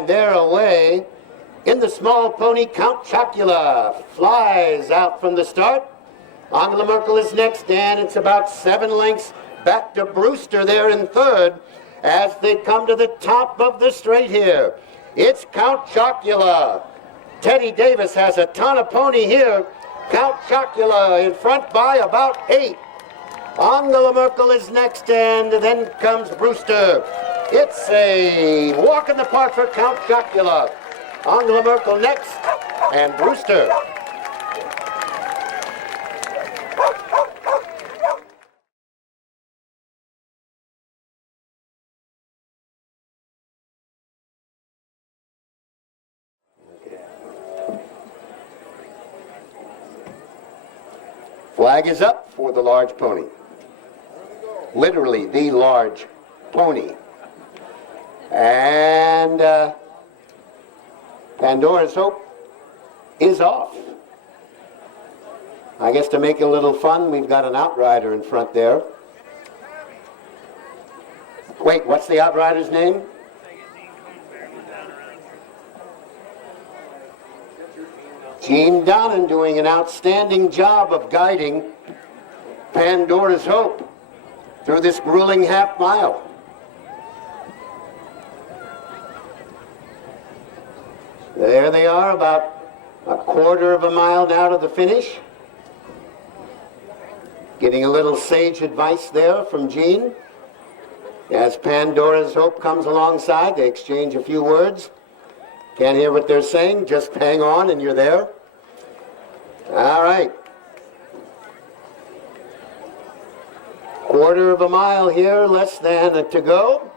And they're away. In the small pony, Count Chocula flies out from the start. Angela Merkel is next, and it's about 7 lengths back to Brewster there in third as they come to the top of the straight here. It's Count Chocula. Teddy Davis has a ton of pony here. Count Chocula in front by about 8. Angela Merkel is next, and then comes Brewster. It's a walk in the park for Count Chocula. Angela Merkel next, and Brewster. Flag is up for the large pony. Literally the large pony. And Pandora's Hope is off. I guess to make it a little fun, we've got an outrider in front there. Wait, what's the outrider's name? Gene Donnan doing an outstanding job of guiding Pandora's Hope through this grueling half mile. There they are, about a quarter of a mile now to the finish. Getting a little sage advice there from Gene. As Pandora's Hope comes alongside, they exchange a few words. Can't hear what they're saying, just hang on and you're there. All right. Quarter of a mile here, less than to go.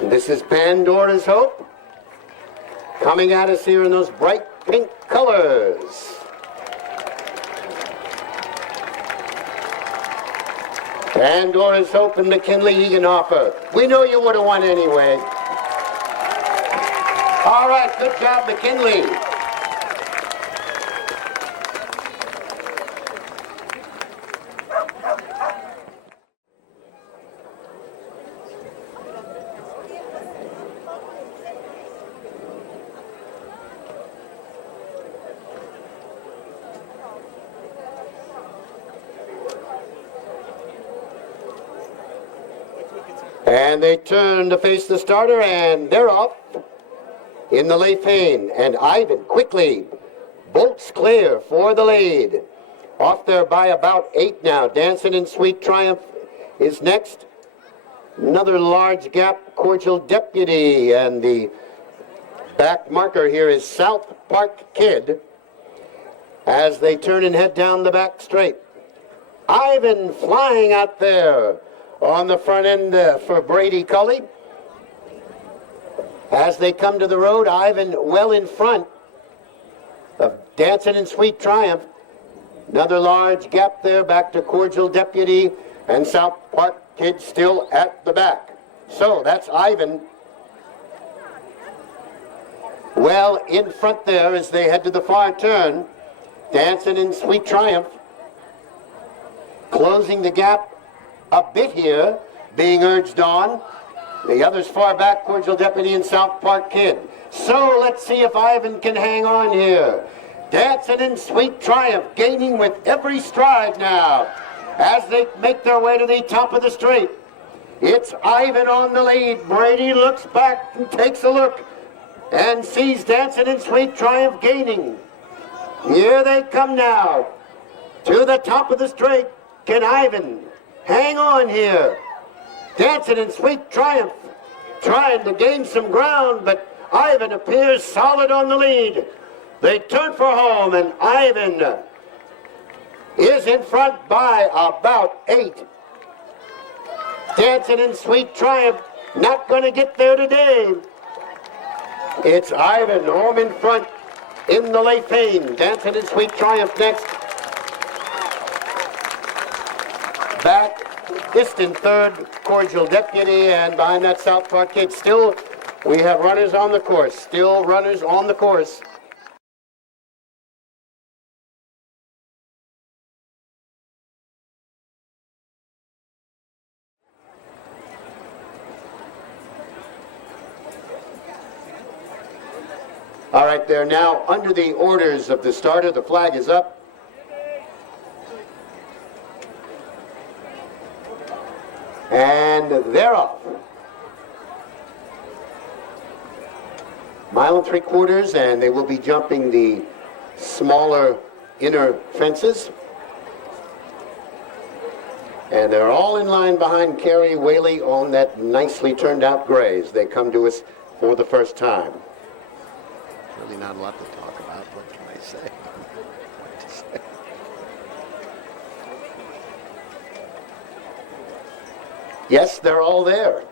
And this is Pandora's Hope coming at us here in those bright pink colors. Pandora's Hope and McKinley Eganhofer. We know you would have won anyway. All right, good job, McKinley. And they turn to face the starter, and they're off in the Leif, Heen. And Ivan quickly bolts clear for the lead. Off there by about 8 now. Dancing in Sweet Triumph is next. Another large gap, Cordial Deputy. And the back marker here is South Park Kid as they turn and head down the back straight. Ivan flying out there on the front end for Brady Cully. As they come to the road, Ivan well in front of Dancing in Sweet Triumph. Another large gap there back to Cordial Deputy, and South Park Kid still at the back. So that's Ivan well in front there as they head to the far turn. Dancing in Sweet Triumph closing the gap a bit here, being urged on. The others far back, Cordial Deputy and South Park Kid. So let's see if Ivan can hang on here. Dancing in Sweet Triumph, gaining with every stride now as they make their way to the top of the straight. It's Ivan on the lead. Brady looks back and takes a look and sees Dancing in Sweet Triumph gaining. Here they come now to the top of the straight. Can Ivan hang on here? Dancing in Sweet Triumph trying to gain some ground, but Ivan appears solid on the lead. They turn for home, and Ivan is in front by about 8. Dancing in Sweet Triumph not going to get there today. It's Ivan home in front in the Leif, Heen. Dancing in Sweet Triumph next. Back distant third, Cordial Deputy, and behind that South Park Kid. Still, we have runners on the course. Still runners on the course. All right, they're now under the orders of the starter. The flag is up. And they're off. 1 3/4 miles, and they will be jumping the smaller inner fences. And they're all in line behind Carrie Whaley on that nicely turned out gray as they come to us for the first time. Really not a lot to talk about. What can I say? Yes, they're all there.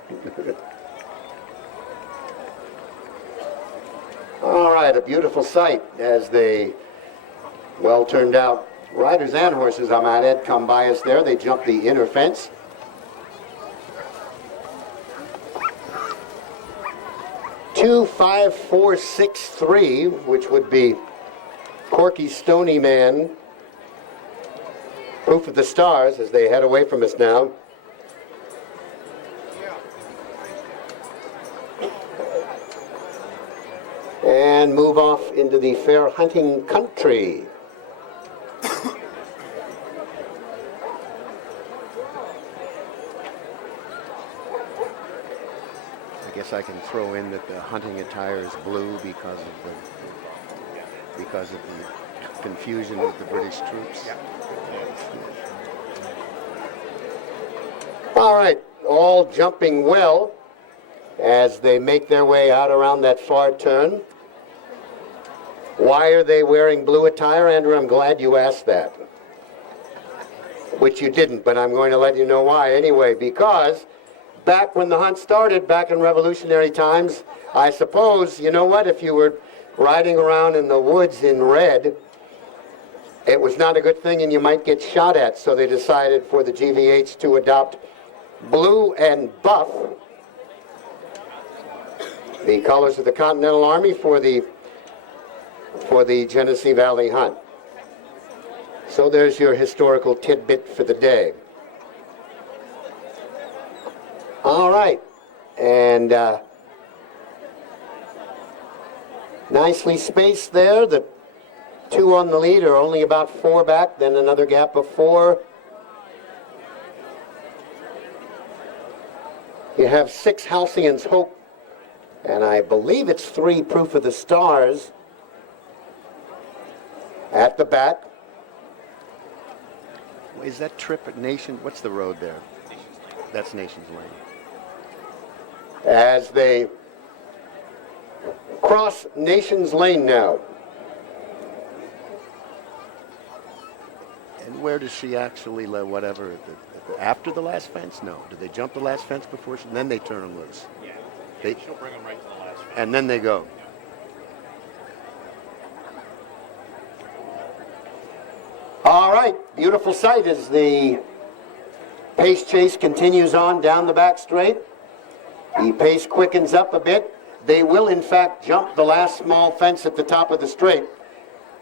All right, a beautiful sight as they well turned out riders and horses, I might add, come by us there. They jump the inner fence. Two 5 4 6 3, which would be Corky Stony Man, Proof of the Stars, as they head away from us now. And move off into the fair hunting country. I guess I can throw in that the hunting attire is blue because of the confusion with the British troops. All right, all jumping well as they make their way out around that far turn. Why are they wearing blue attire, Andrew? I'm glad you asked that. Which you didn't, but I'm going to let you know why anyway, because back when the hunt started, back in Revolutionary times, I suppose, you know what, if you were riding around in the woods in red, it was not a good thing and you might get shot at, so they decided for the GVH to adopt blue and buff, the colors of the Continental Army, for the Genesee Valley hunt. So there's your historical tidbit for the day. All right, and nicely spaced there. The two on the lead are only about 4 back, then another gap of 4. You have 6 Halcyon's Hope, and I believe it's 3 Proof of the Stars at the back. Is that trip at Nation? What's the road there? That's Nation's Lane. As they cross Nation's Lane now. And where does she actually, whatever, after the last fence? No. Do they jump the last fence before she, then they turn them loose? Yeah. She'll bring them right to the last fence. And then they go. All right, beautiful sight as the pace chase continues on down the back straight. The pace quickens up a bit. They will, in fact, jump the last small fence at the top of the straight.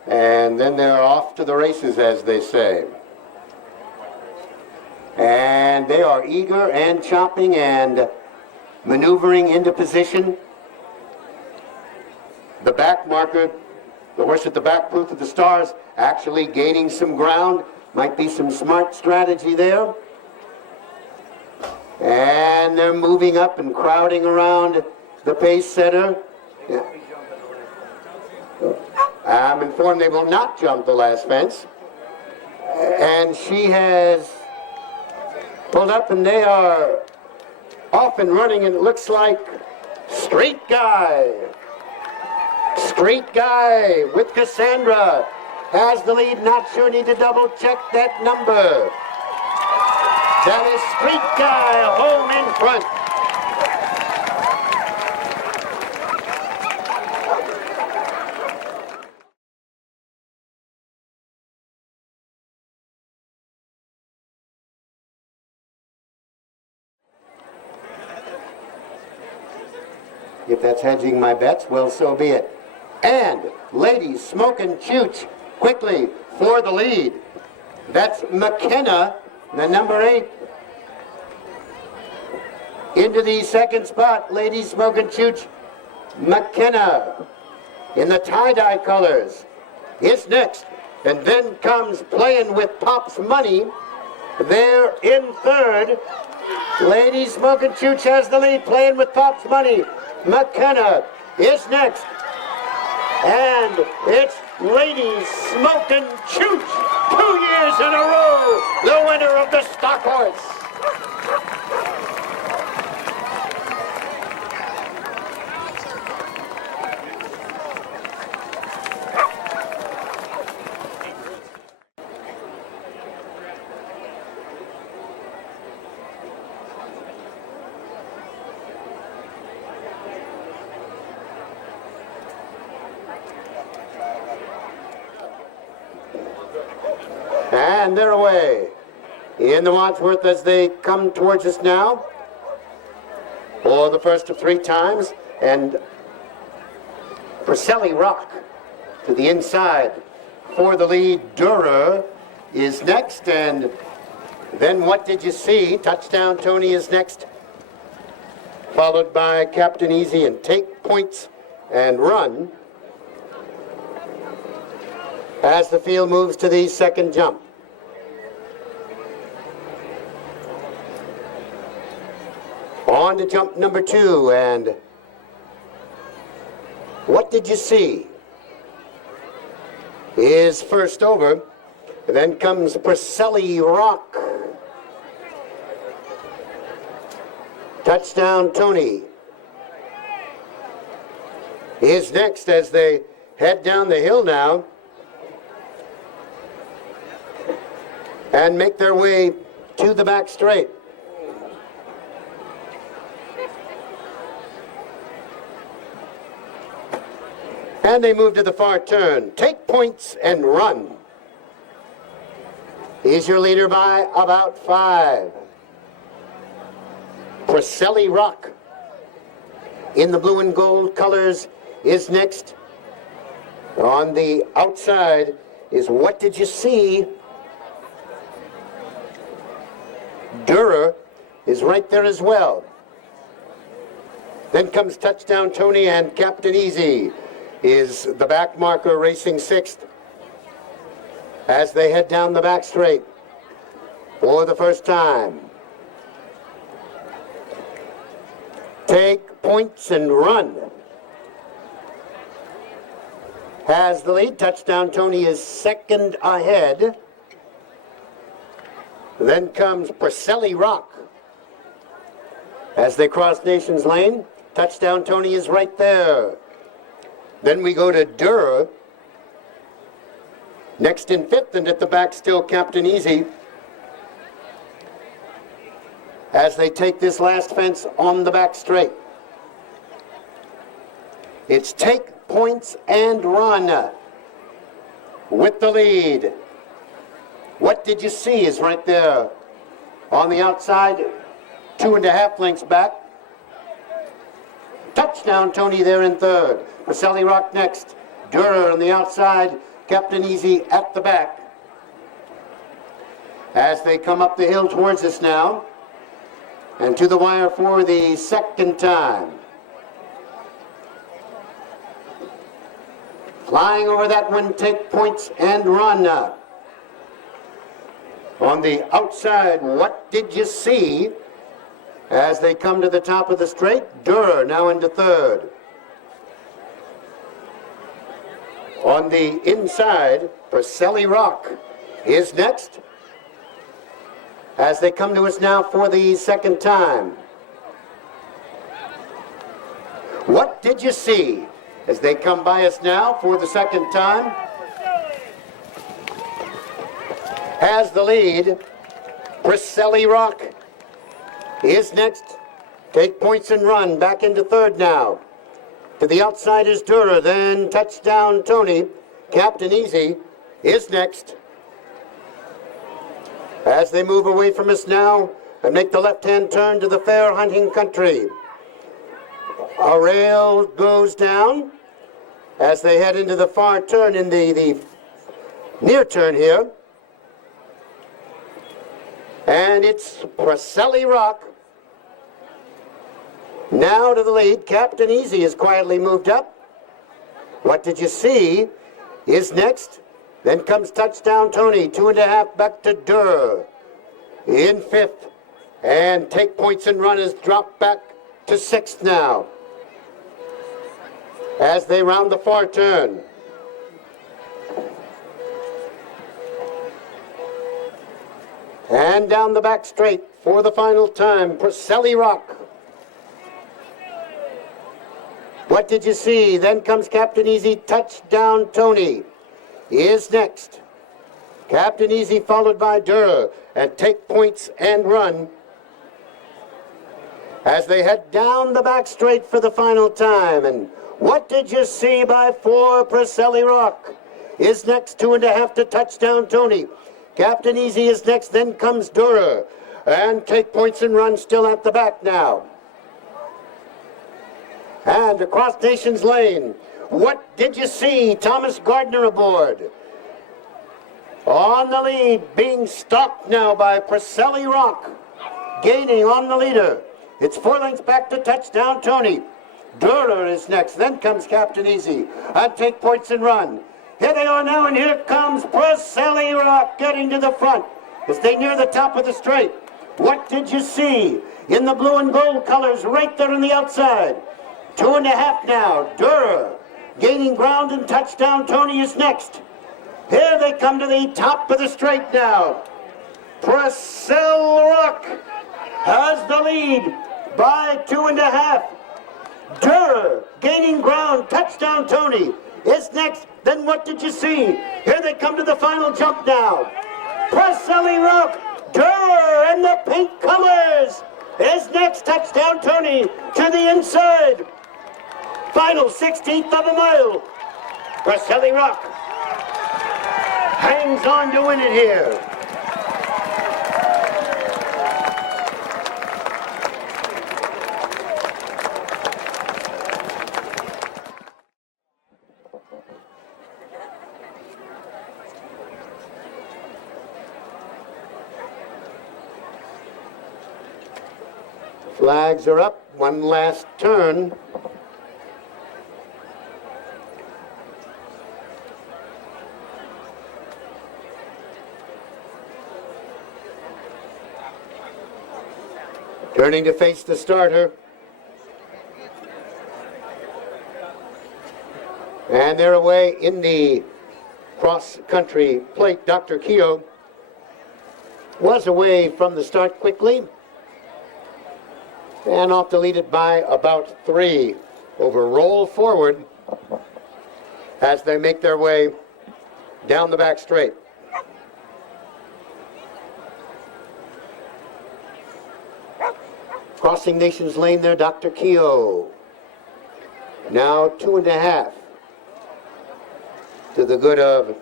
And then they're off to the races, as they say. And they are eager and chopping and maneuvering into position. The back marker, the horse at the back, Proof of the Stars, actually gaining some ground. Might be some smart strategy there. And they're moving up and crowding around the pace setter. Yeah. I'm informed they will not jump the last fence. And she has pulled up, and they are off and running, and it looks like Street Guy. Street Guy with Cassandra has the lead. Not sure, need to double check that number. That is Street Guy home in front. If that's hedging my bets, well, so be it. And ladies, Smokin' Chooch quickly for the lead. That's McKenna, the number 8. Into the second spot, ladies, Smokin' Chooch, McKenna. in the tie-dye colors is next. And then comes Playing with Pop's Money there in third. Lady Smokin' Chooch has the lead. Playing with Pop's Money. McKenna is next. And it's Lady Smokin' Chooch, 2 years in a row, the winner of the Stockhorse. And they're away in the Wadsworth as they come towards us now for the first of 3 times. And Priscelli Rock to the inside for the lead. Durer is next, and then What Did You See? Touchdown Tony is next, followed by Captain Easy and Take Points and Run as the field moves to the second jump. On to jump number 2, and What Did You See? Is first over. Then comes Priscelli Rock. Touchdown Tony is next as they head down the hill now and make their way to the back straight. And they move to the far turn. Take Points and Run. He's your leader by about 5. Priscelli Rock in the blue and gold colors is next. On the outside is What Did You See? Durer is right there as well. Then comes Touchdown Tony, and Captain Easy is the back marker racing 6th as they head down the back straight for the first time. Take Points and Run has the lead. Touchdown Tony is second ahead. Then comes Priscelli Rock as they cross Nations Lane. Touchdown Tony is right there. Then we go to Durer. Next in 5th, and at the back still Captain Easy as they take this last fence on the back straight. It's Take Points and Run with the lead. What Did You See is right there on the outside, 2.5 lengths back. Touchdown Tony there in 3rd. Priscelli Rock next. Durer on the outside. Captain Easy at the back. As they come up the hill towards us now. And to the wire for the second time. Flying over that one, Take Points and Run. On the outside, What Did You See? As they come to the top of the straight, Durer now into 3rd. On the inside, Priscelli Rock is next as they come to us now for the second time. What Did You See? As they come by us now for the second time, has the lead. Priscelli Rock is next. Take Points and Run back into 3rd now. To the outside is Durer, then Touchdown Tony. Captain Easy is next. As they move away from us now and make the left-hand turn to the fair hunting country. A rail goes down as they head into the far turn in the near turn here. And it's Priscelli Rock now to the lead. Captain Easy has quietly moved up. What Did You See is next. Then comes Touchdown Tony, 2.5 back to Durr in 5th. And Take Points and Run is dropped back to 6th now as they round the far turn. And down the back straight for the final time, Priscelli Rock. What Did You See? Then comes Captain Easy, Touchdown Tony is next. Captain Easy followed by Durr and Take Points and Run as they head down the back straight for the final time. And What Did You See by 4, Priscelli Rock is next, 2.5 to Touchdown Tony. Captain Easy is next, then comes Durr and Take Points and Run still at the back now. And across Nations Lane, What Did You See? Thomas Gardner aboard. On the lead, being stalked now by Priscelli Rock, gaining on the leader. It's 4 lengths back to Touchdown Tony. Durr is next, then comes Captain Easy and Take Points and Run. Here they are now, and here comes Priscelli Rock getting to the front as they near the top of the straight. What Did You See? In the blue and gold colors right there on the outside. 2.5 now. Durr gaining ground, and Touchdown Tony is next. Here they come to the top of the straight now. Priscelli Rock has the lead by 2.5. Durr gaining ground. Touchdown Tony is next. Then What Did You See? Here they come to the final jump now. Priscelli Rock, Durr in the pink colors is next. Touchdown Tony to the inside. Final 16th of a mile. Priscelli Rock hangs on to win it here. Flags are up. One last turn. Turning to face the starter. And they're away in the cross-country plate. Dr. Keogh was away from the start quickly and off to lead it by about 3 over Roll Forward as they make their way down the back straight. Crossing Nations Lane there, Dr. Keogh. Now 2.5 to the good of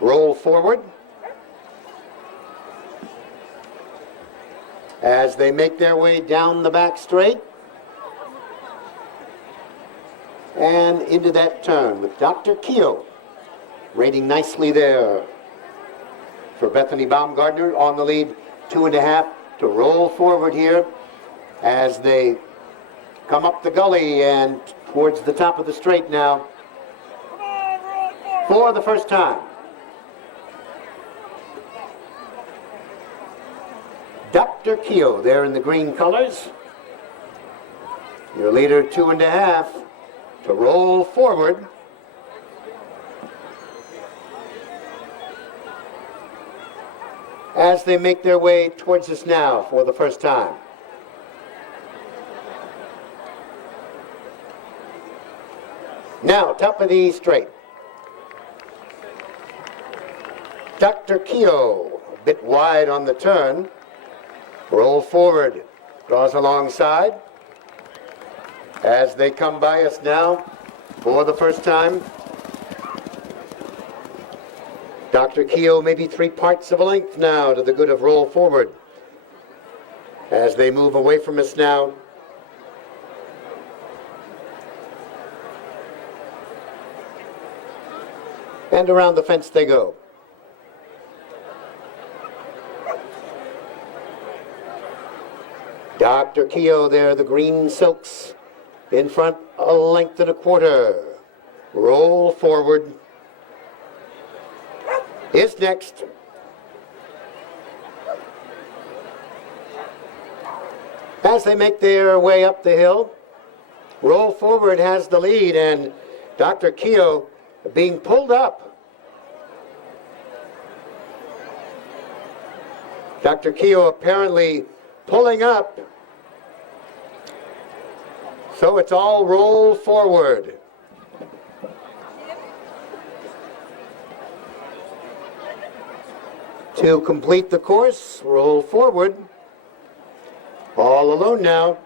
Roll Forward as they make their way down the back straight and into that turn with Dr. Keogh rating nicely there for Bethany Baumgartner on the lead, 2.5 to Roll Forward here as they come up the gully and towards the top of the straight now for the first time. Dr. Keogh there in the green colors. Your leader, 2.5 to Roll Forward. As they make their way towards us now for the first time. Now, top of the straight. Dr. Keogh, a bit wide on the turn. Roll Forward, draws alongside as they come by us now for the first time. Dr. Keogh maybe 3/4 of a length now to the good of Roll Forward as they move away from us now. And around the fence they go. Dr. Keogh there, the green silks in front, 1.25 lengths. roll forward, is next. As they make their way up the hill, roll forward has the lead, and Dr. Keogh being pulled up. Dr. Keogh apparently pulling up. So it's all roll forward. To complete the course, roll forward. All alone now.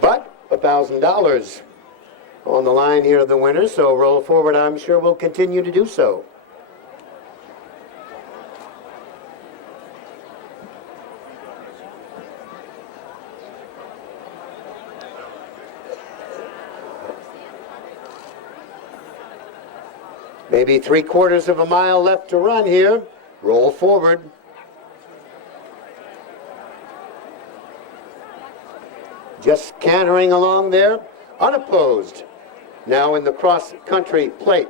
But $1,000 on the line here of the winner, so roll forward, I'm sure will continue to do so. Maybe 3/4 of a mile left to run here. Roll forward. Just cantering along there, unopposed. Now in the cross-country plate.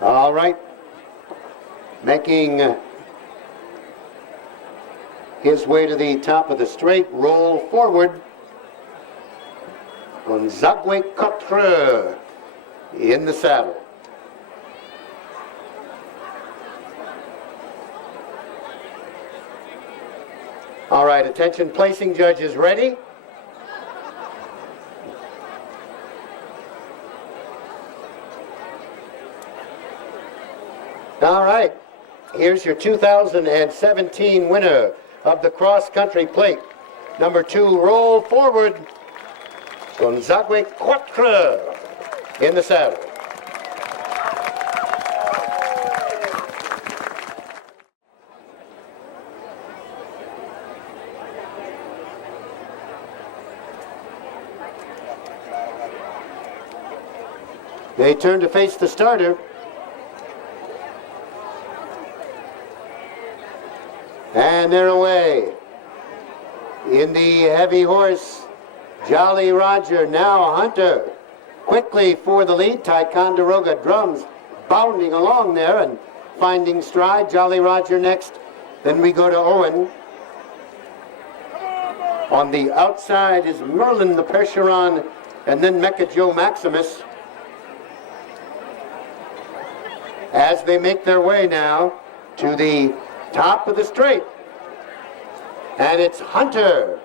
All right, making his way to the top of the straight, roll forward. Gonzague Quatre in the saddle. All right, attention placing judges ready. All right, here's your 2017 winner of the cross-country plate. Number 2, roll forward, Gonzague Quatre in the saddle. They turn to face the starter. And they're away. In the heavy horse, Jolly Roger, now Hunter. Quickly for the lead, Ticonderoga Drums bounding along there and finding stride. Jolly Roger next. Then we go to Owen. On the outside is Merlin the Percheron, and then Mecha Joe Maximus. As they make their way now to the top of the straight. And it's Hunter,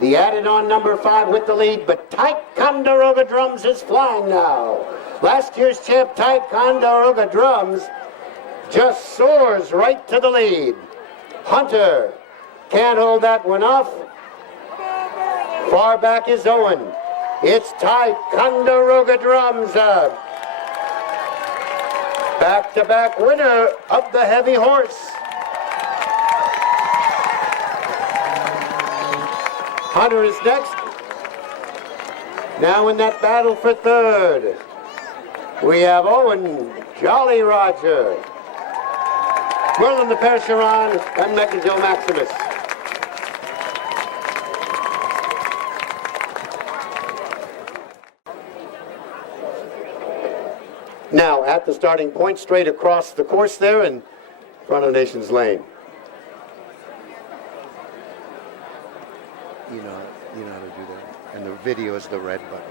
the added on number 5 with the lead, but Ticonderoga Drums is flying now. Last year's champ Ticonderoga Drums just soars right to the lead. Hunter can't hold that one off. Far back is Owen. It's Ticonderoga Drums, back-to-back winner of the heavy horse. Hunter is next. Now in that battle for third, we have Owen, Jolly Roger, Merlin the Percheron, and Mecha Joe Maximus. Now at the starting point, straight across the course there in front of Nations Lane. You know how to do that. And the video is the red button.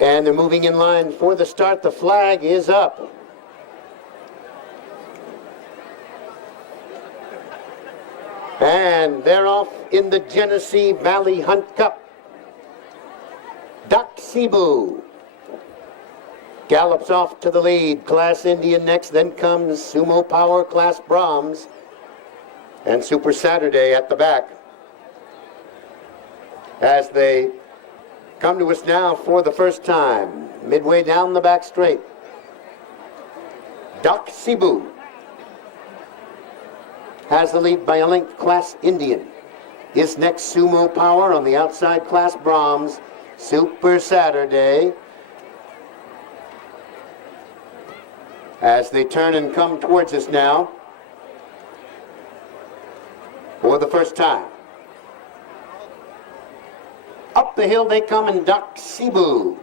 And they're moving in line for the start. The flag is up. And they're off in the Genesee Valley Hunt Cup. Doc Cebu gallops off to the lead. Class Indian next, then comes Sumo Power, Class Brahms, and Super Saturday at the back. As they come to us now for the first time, midway down the back straight, Doc Cebu has the lead by a length. Class Indian is next. Sumo Power on the outside. Class Brahms, Super Saturday. As they turn and come towards us now for the first time. Up the hill they come, and Doc Cebu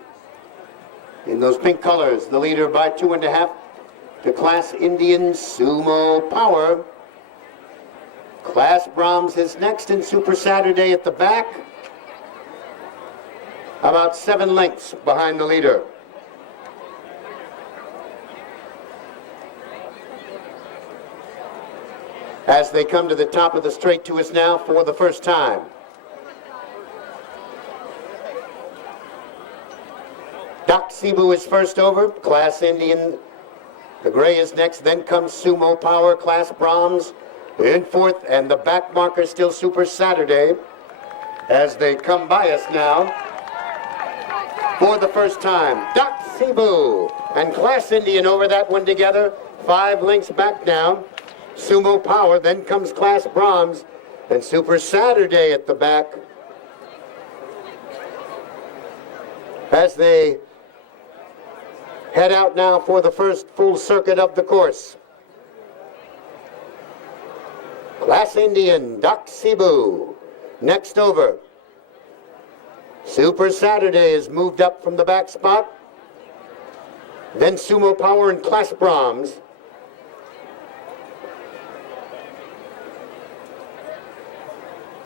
in those pink colors, the leader by 2.5 to Class Indian. Sumo Power. Class Brahms is next, and Super Saturday at the back, about 7 lengths behind the leader. As they come to the top of the straight to us now for the first time. Doc Cebu is first over. Class Indian, the gray, is next. Then comes Sumo Power. Class Brahms in fourth, and the back marker still Super Saturday. As they come by us now for the first time. Doc Cebu and Class Indian over that one together. 5 lengths back now. Sumo Power, then comes Class Brahms, and Super Saturday at the back. As they head out now for the first full circuit of the course. Class Indian, Doc Cebu, next over. Super Saturday is moved up from the back spot. Then Sumo Power and Class Brahms.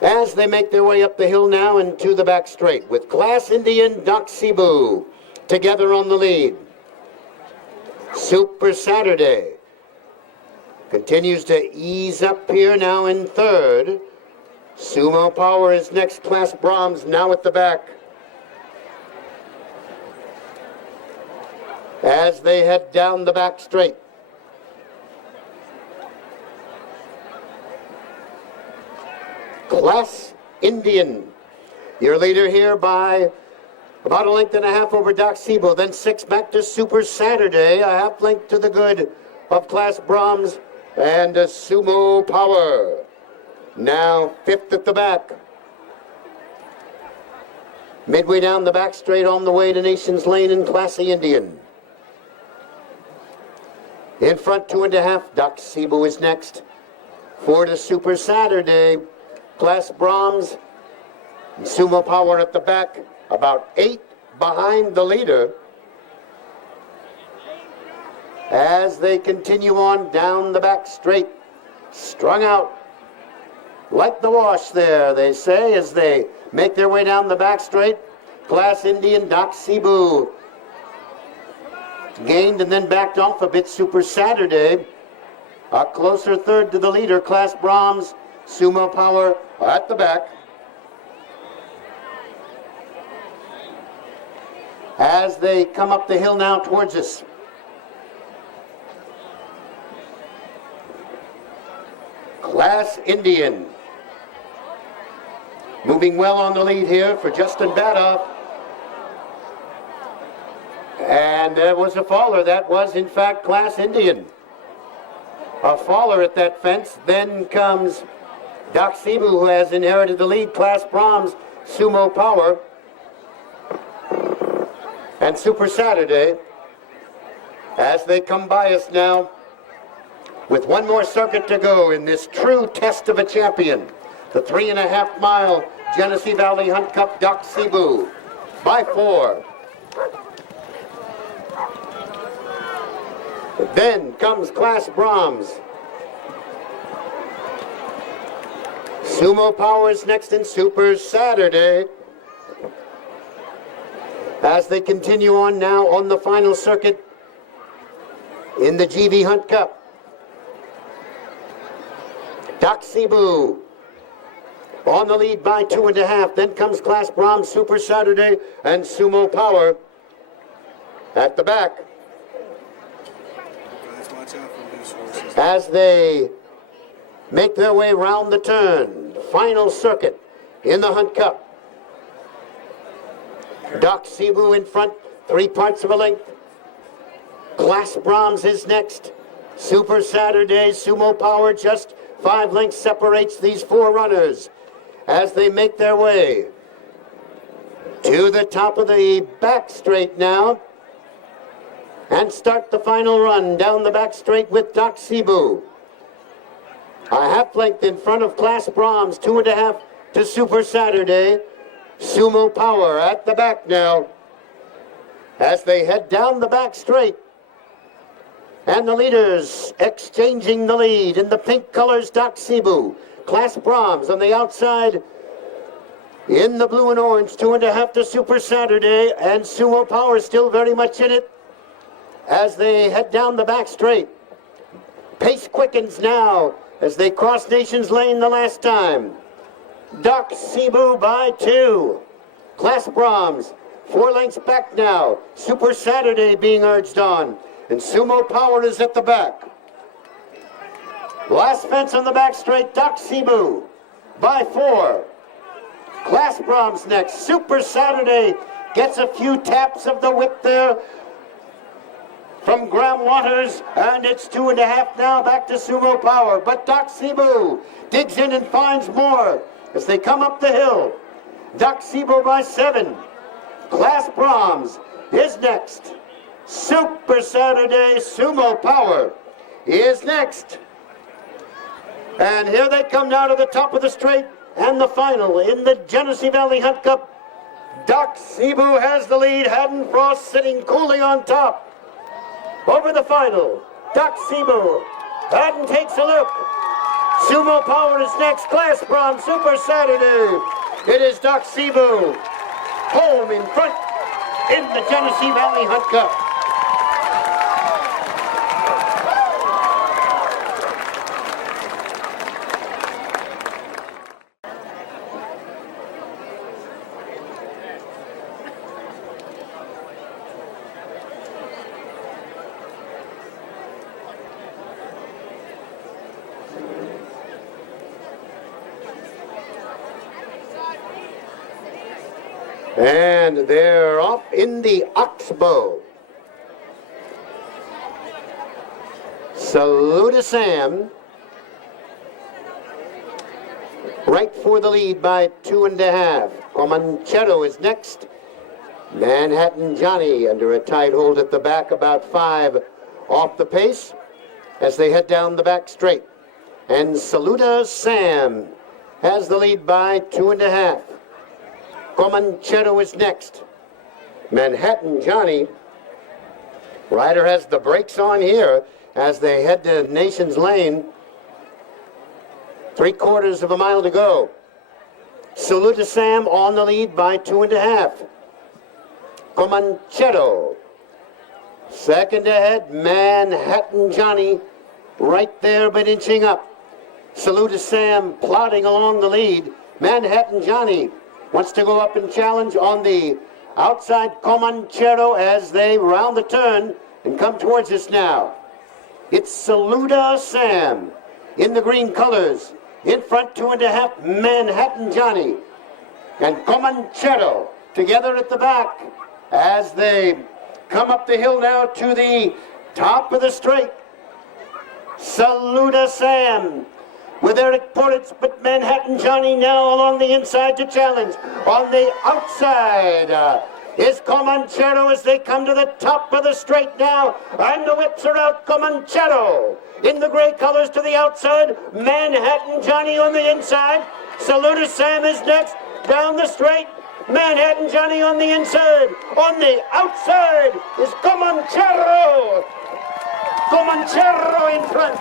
As they make their way up the hill now and to the back straight, with Class Indian, Doc Cebu together on the lead. Super Saturday continues to ease up here now in third. Sumo Power is next. Class Brahms now at the back. As they head down the back straight. Class Indian, your leader here by about 1.5 lengths over Doc Cebu, then 6 back to Super Saturday, a 1/2 length to the good of Class Brahms and Sumo Power. Now 5th at the back. Midway down the back straight on the way to Nations Lane in Classy Indian. In front 2.5, Doc Cebu is next. 4 to Super Saturday. Class Brahms and Sumo Power at the back, about 8 behind the leader. As they continue on down the back straight, strung out like the wash there, they say, as they make their way down the back straight. Class Indian, Doc Cebu gained and then backed off a bit. Super Saturday, a closer third to the leader. Class Brahms, Sumo Power at the back. As they come up the hill now towards us. Class Indian moving well on the lead here for Justin Badoff. And there was a faller. That was, in fact, Class Indian. A faller at that fence. Then comes Doc Cebu, who has inherited the lead. Class Brahms, Sumo Power, and Super Saturday. As they come by us now, with one more circuit to go in this true test of a champion, the 3.5 mile Genesee Valley Hunt Cup. Doc Cebu by 4. Then comes Class Brahms. Sumo Power is next in Super Saturday. As they continue on now on the final circuit in the GV Hunt Cup. Doc Cebu on the lead by 2.5. Then comes Class Brahms, Super Saturday, and Sumo Power at the back. as they make their way round the turn. Final circuit in the Hunt Cup. Doc Cebu in front, 3 parts of a length. Class Brahms is next. Super Saturday, Sumo Power, just 5 lengths separates these 4 runners as they make their way to the top of the back straight now and start the final run down the back straight with Doc Cebu. A half length in front of Class Brahms, 2.5 to Super Saturday. Sumo Power at the back now as they head down the back straight. And the leaders exchanging the lead in the pink colors, Doc Cebu. Class Brahms on the outside in the blue and orange, 2.5 to Super Saturday. And Sumo Power still very much in it as they head down the back straight. Pace quickens now as they cross Nations Lane the last time. Doc Cebu by 2. Class Brahms 4 lengths back now. Super Saturday being urged on. And Sumo Power is at the back. Last fence on the back straight, Doc Cebu by 4. Class Brahms next. Super Saturday gets a few taps of the whip there from Graham Waters, and it's 2.5 now back to Sumo Power. But Doc Cebu digs in and finds more as they come up the hill. Doc Cebu by 7. Class Brahms is next. Super Saturday, Sumo Power is next. And here they come now to the top of the straight and the final in the Genesee Valley Hunt Cup. Doc Cebu has the lead. Haddon Frost sitting coolly on top. Over the final, Doc Cebu. Haddon takes a look. Sumo Power is next. Class Brahms, Super Saturday. It is Doc Cebu home in front in the Genesee Valley Hunt Cup. And they're off in the Oxbow. Salute to Sam. Right for the lead by 2.5. Comanchero is next. Manhattan Johnny under a tight hold at the back, about 5 off the pace as they head down the back straight. And Saluda Sam has the lead by 2.5. Comanchero is next. Manhattan Johnny. Rider has the brakes on here as they head to Nations Lane. 3/4 of a mile to go. Saluda Sam on the lead by 2.5. Comanchero. Second ahead, Manhattan Johnny. Right there, but inching up. Saluda Sam plodding along the lead. Manhattan Johnny wants to go up and challenge on the outside. Comanchero as they round the turn and come towards us now. It's Saluda Sam in the green colors. In front, 2.5, Manhattan Johnny. And Comanchero together at the back as they come up the hill now to the top of the straight. Saluda Sam with Eric Portitz, but Manhattan Johnny now along the inside to challenge. On the outside is Comanchero as they come to the top of the straight now, and the whips are out. Comanchero in the gray colors to the outside, Manhattan Johnny on the inside. Saluda Sam is next, down the straight, Manhattan Johnny on the inside. On the outside is Comanchero. Comanchero in front.